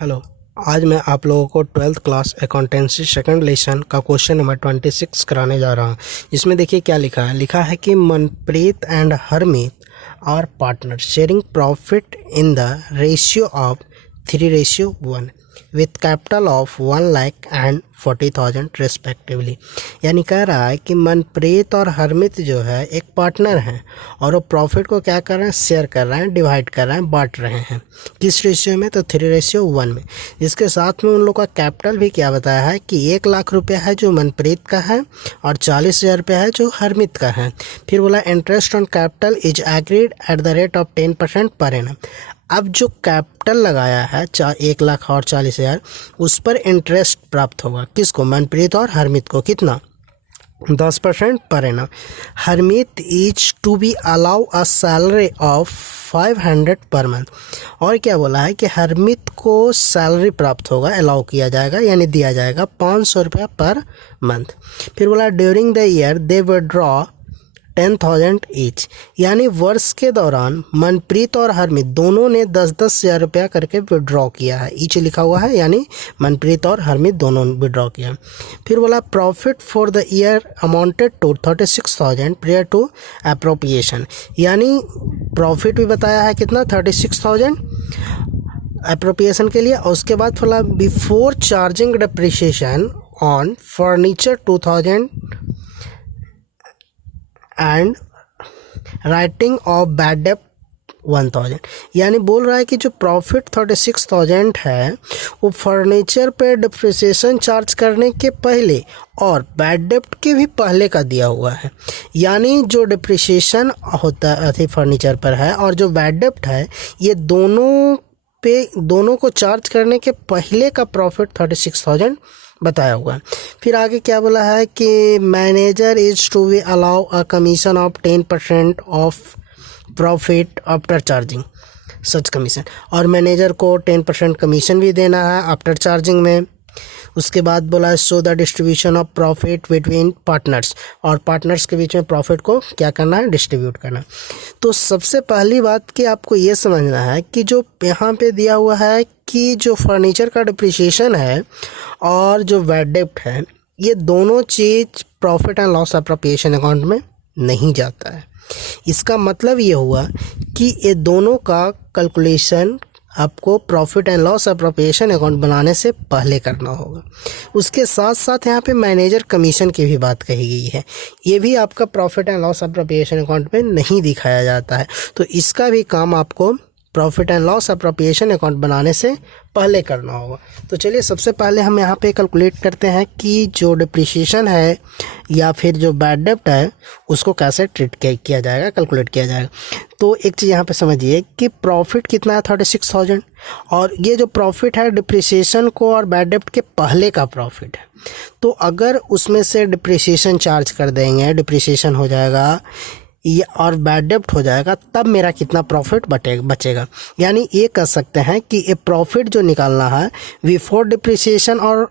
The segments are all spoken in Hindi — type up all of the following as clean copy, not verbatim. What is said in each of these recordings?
हेलो। आज मैं आप लोगों को 12th class accountancy second lesson का क्वेश्चन नंबर 26 कराने जा रहा हूँ। इसमें देखिए क्या लिखा है कि Manpreet and Harmeet are partner sharing profit in the ratio of 3:1 with capital of 1 lakh and 40,000 respectively. यानी कह रहा है कि मनप्रीत और हरमीत जो है एक पार्टनर हैं और वो प्रॉफिट को क्या कर रहे हैं, शेयर कर रहे हैं, डिवाइड कर रहे हैं, बांट रहे हैं। किस रेशियो में? तो 3:1 में। इसके साथ में उन लोगों का कैपिटल भी क्या बताया है कि 1 लाख रुपया है जो मनप्रीत का है और 40,000 रुपया है जो हरमीत का है। फिर बोला interest on capital is agreed at the rate of 10% per annum. अब जो कैपिटल लगाया है 1 लाख और 40,000, उस पर इंटरेस्ट प्राप्त होगा। किसको? मनप्रीत और हरमीत को। कितना? 10% per annum. Harmeet is to be allow a salary of 500 per month. और क्या बोला है कि हरमीत को सैलरी प्राप्त होगा, अलाउ किया जाएगा यानी दिया जाएगा 500 रुपया पर मंथ। फिर बोला during the year they withdraw 10,000 each. यानी वर्ष के दौरान मनप्रीत और हरमीत दोनों ने 10-10 हज़ार रुपया करके विड्रॉ किया है। ईच लिखा हुआ है यानी मनप्रीत और हरमीत दोनों ने विड्रॉ किया। फिर बोला profit for the year amounted to 36,000 prior to appropriation. यानी प्रॉफिट भी बताया है कितना, 36,000 अप्रोप्रिएशन के लिए। और उसके बाद बोला before charging depreciation on furniture 2,000 and writing of bad debt 1,000। यानी बोल रहा है कि जो प्रॉफिट 36,000 है वो फर्नीचर पे डिप्रिसिएशन चार्ज करने के पहले और बैड डेट के भी पहले का दिया हुआ है। यानी जो डिप्रिसिएशन होता है फर्नीचर पर है और जो बैड डेट है, ये दोनों को चार्ज करने के पहले का प्रॉफिट 36,000 बताया हुआ है। फिर आगे क्या बोला है कि manager is to be allow a commission of 10% of profit after charging such commission. और मैनेजर को 10% कमीशन भी देना है आफ्टर चार्जिंग में। उसके बाद बोला है so the distribution of profit between partners. और पार्टनर्स के बीच में प्रॉफिट को क्या करना है, डिस्ट्रीब्यूट करना। तो सबसे पहली बात कि आपको ये समझना है कि जो यहाँ पे दिया हुआ है कि जो फर्नीचर का डिप्रिसिएशन है और जो बैड डेट है, ये दोनों चीज़ profit and loss appropriation account में नहीं जाता है। इसका मतलब ये हुआ कि ये दोनों का कैलकुलेशन आपको profit and loss appropriation account बनाने से पहले करना होगा। उसके साथ साथ यहाँ पे मैनेजर कमीशन की भी बात कही गई है। ये भी आपका profit and loss appropriation account में नहीं दिखाया जाता है। तो इसका भी काम आपको profit and loss appropriation account बनाने से पहले करना होगा। तो चलिए सबसे पहले हम यहाँ पे कैलकुलेट करते हैं कि जो डिप्रिसिएशन है या फिर जो बैड डेट है उसको कैसे ट्रीट किया जाएगा, कैलकुलेट किया जाएगा। तो एक चीज़ यहाँ पे समझिए कि प्रॉफिट कितना है 36,000 और ये जो प्रॉफिट है डिप्रिसिएशन को और बैड डेट के पहले का प्रॉफिट है। तो अगर उसमें से डिप्रिसिएशन चार्ज कर देंगे, डिप्रिसिएशन हो जाएगा ये और बैड डेट हो जाएगा, तब मेरा कितना प्रॉफिट बचेगा। यानी ये कह सकते हैं कि ये प्रॉफिट जो निकालना है बिफोर डिप्रिसिएशन और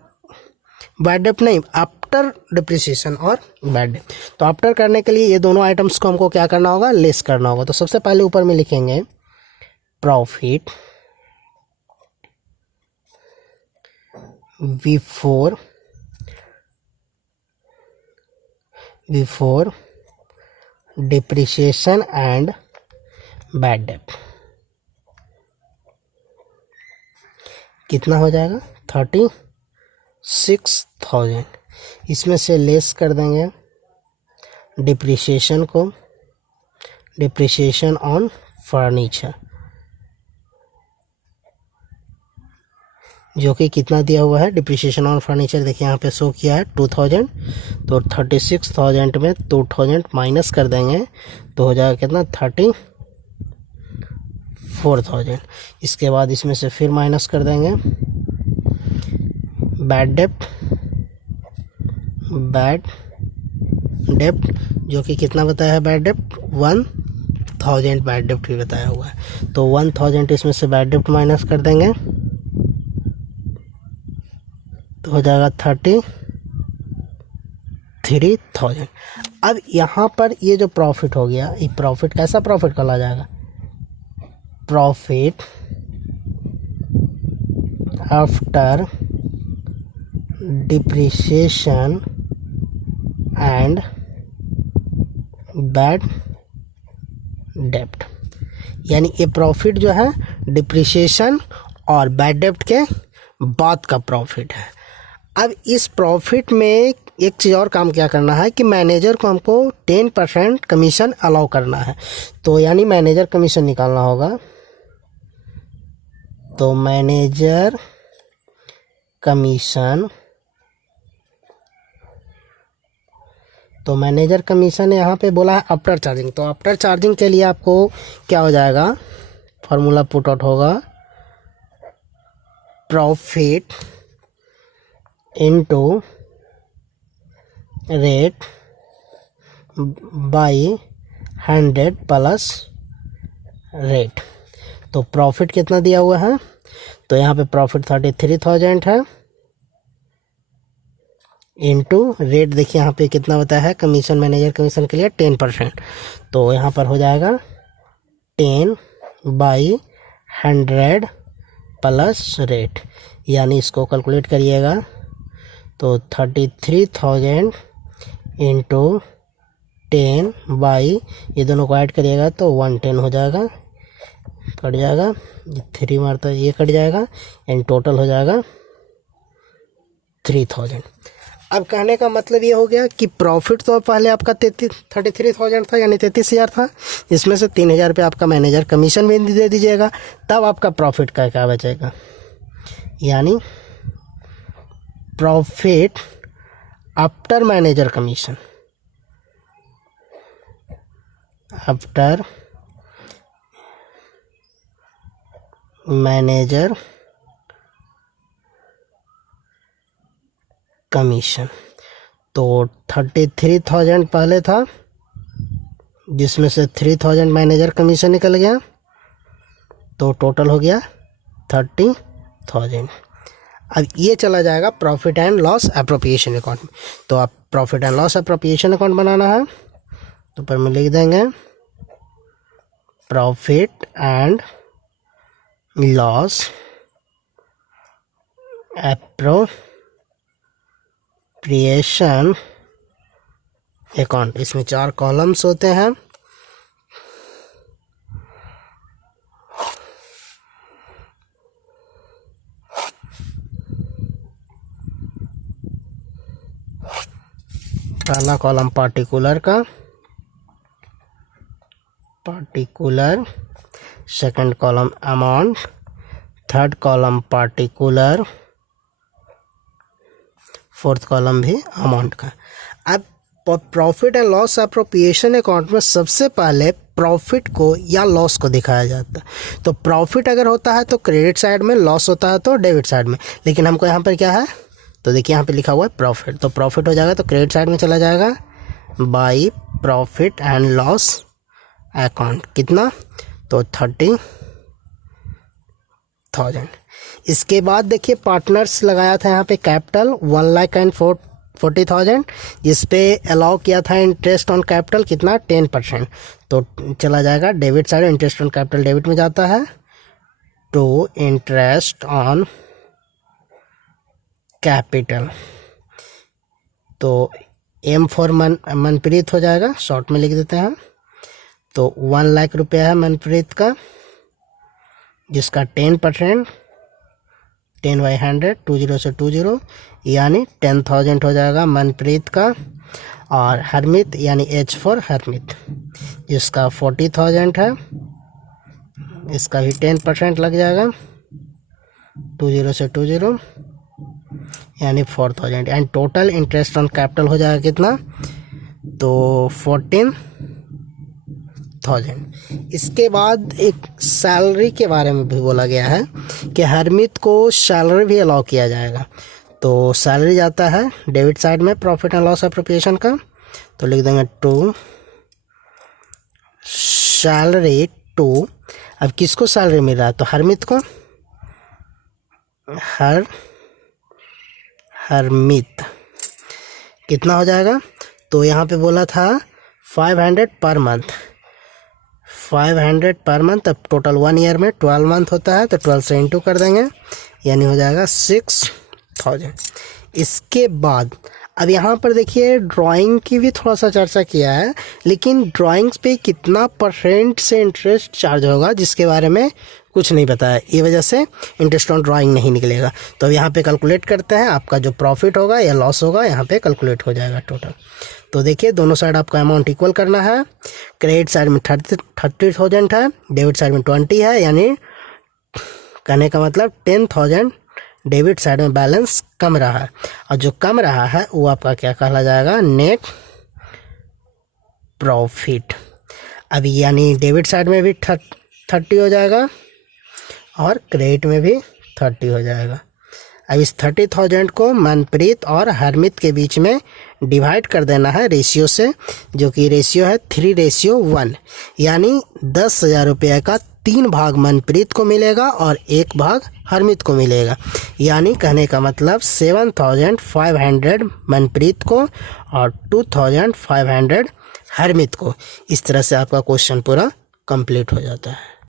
बैड डेट नहीं, आफ्टर डिप्रिसिएशन और बैड डेट। तो आफ्टर करने के लिए ये दोनों आइटम्स को हमको क्या करना होगा, लेस करना होगा। तो सबसे पहले ऊपर में लिखेंगे profit before depreciation and bad debt कितना हो जाएगा, 36,000। इसमें से लेस कर देंगे डिप्रिसिएशन को, डिप्रिसिएशन ऑन फर्नीचर जो कि कितना दिया हुआ है, डिप्रिसिएशन ऑन फर्नीचर देखिए यहाँ पे शो किया है 2,000। तो 36,000 में 2,000 माइनस कर देंगे तो हो जाएगा कितना, 34,000। इसके बाद इसमें से फिर माइनस कर देंगे बैड डेट जो कि कितना बताया है, बैड डेट 1,000 बैड डेट भी बताया हुआ है। तो 1,000 इसमें से बैड डेट माइनस कर देंगे तो हो जाएगा 33,000। अब यहाँ पर ये जो प्रॉफिट हो गया, ये प्रॉफिट कैसा प्रॉफिट कहला जाएगा, profit after depreciation and bad डेब्ट, यानी ये प्रॉफिट जो है डिप्रिसिएशन और बैड डेब्ट के बाद का प्रॉफिट है। अब इस प्रॉफिट में एक चीज़ और काम क्या करना है कि मैनेजर को हमको 10% कमीशन अलाउ करना है। तो यानी मैनेजर कमीशन निकालना होगा। तो मैनेजर कमीशन यहाँ पे बोला है आफ्टर चार्जिंग। तो आफ्टर चार्जिंग के लिए आपको क्या हो जाएगा, फार्मूला पुट आउट होगा profit into rate by 100 plus rate. तो प्रॉफिट कितना दिया हुआ है, तो यहाँ पे प्रॉफिट 33,000 है इनटू रेट, देखिए यहाँ पे कितना बताया है कमीशन, मैनेजर कमीशन के लिए 10%। तो यहाँ पर हो जाएगा 10/100 प्लस रेट, यानी इसको कैलकुलेट करिएगा तो 33,000 इंटू 10 बाई, ये दोनों को ऐड करिएगा तो 110 हो जाएगा, कट जाएगा, ये 3 मारता ये कट जाएगा एंड टोटल हो जाएगा 3,000। अब कहने का मतलब ये हो गया कि प्रॉफिट तो पहले आपका 33,000 था, यानी 33,000 था, इसमें से 3,000 रुपये आपका मैनेजर कमीशन भी दे दीजिएगा, तब आपका प्रॉफिट का क्या बचेगा, यानी profit after manager commission, after manager commission. तो 33,000 पहले था, जिसमें से 3,000 मैनेजर कमीशन निकल गया, तो टोटल हो गया 30,000। अब ये चला जाएगा profit and loss appropriation account में। तो आप profit and loss appropriation account बनाना है, तो ऊपर में लिख देंगे profit and loss appropriation account. इसमें 4 कॉलम्स होते हैं। पहला कॉलम पार्टिकुलर का, second column amount, third column particular, fourth column भी अमाउंट का। अब profit and loss appropriation account में सबसे पहले प्रॉफिट को या लॉस को दिखाया जाता है। तो प्रॉफिट अगर होता है तो क्रेडिट साइड में, लॉस होता है तो डेबिट साइड में, लेकिन हमको यहाँ पर क्या है, तो देखिए यहाँ पे लिखा हुआ है प्रॉफिट, तो प्रॉफिट हो जाएगा तो क्रेडिट साइड में चला जाएगा by profit and loss account. कितना, तो 30,000। इसके बाद देखिए पार्टनर्स लगाया था यहाँ पे कैपिटल 1,40,000, जिस पे अलाउ किया था इंटरेस्ट ऑन कैपिटल कितना, 10%। तो चला जाएगा debit side, interest on capital debit में जाता है, टू इंटरेस्ट ऑन कैपिटल। तो एम फॉर मनप्रीत हो जाएगा, शॉर्ट में लिख देते हैं। तो 1 लाख रुपया है मनप्रीत का, जिसका 10%, 10/100, 20 से 20, यानी 10,000 हो जाएगा मनप्रीत का। और हरमित यानी एच फॉर हरमित, जिसका 40,000 है, इसका भी 10% लग जाएगा, 20 से 20, यानी 4,000। And total interest on capital हो जाएगा कितना, तो 14,000। इसके बाद एक सैलरी के बारे में भी बोला गया है कि हरमित को सैलरी भी अलाउ किया जाएगा। तो सैलरी जाता है डेबिट साइड में प्रॉफिट एंड लॉस एप्रोप्रिएशन का, तो लिख देंगे टू सैलरी टू। अब किसको सैलरी मिल रहा है, तो हरमित को, हरमित कितना हो जाएगा, तो यहाँ पे बोला था 500 पर मंथ, 500 पर मंथ। अब टोटल 1 ईयर में 12 मंथ होता है तो 12 से इंटू कर देंगे, यानी हो जाएगा 6000। इसके बाद अब यहाँ पर देखिए ड्राइंग की भी थोड़ा सा चर्चा किया है, लेकिन ड्राइंग्स पे कितना % से इंटरेस्ट चार्ज होगा जिसके बारे में कुछ नहीं पता है, ये वजह से इंटरेस्ट ऑन ड्राइंग नहीं निकलेगा। तो अब यहाँ पे कैलकुलेट करते हैं, आपका जो प्रॉफिट होगा या लॉस होगा यहाँ पे कैलकुलेट हो जाएगा टोटल। तो देखिए दोनों साइड आपका अमाउंट इक्वल करना है। क्रेडिट साइड में 30,000 है, डेबिट साइड में 20 है, यानी कहने का मतलब 10,000 डेबिट साइड में बैलेंस कम रहा है, और जो कम रहा है वो आपका क्या कहला जाएगा, नेट प्रॉफिट। अभी यानी डेबिट साइड में भी 30 हो जाएगा और क्रेडिट में भी 30 हो जाएगा। अब इस 30,000 को मनप्रीत और हरमित के बीच में डिवाइड कर देना है रेशियो से, जो कि रेशियो है 3:1, यानी 10,000 रुपये का 3 भाग मनप्रीत को मिलेगा और 1 भाग हरमित को मिलेगा। यानी कहने का मतलब 7,500 मनप्रीत को और 2,500 हरमित को। इस तरह से आपका क्वेश्चन पूरा कंप्लीट हो जाता है।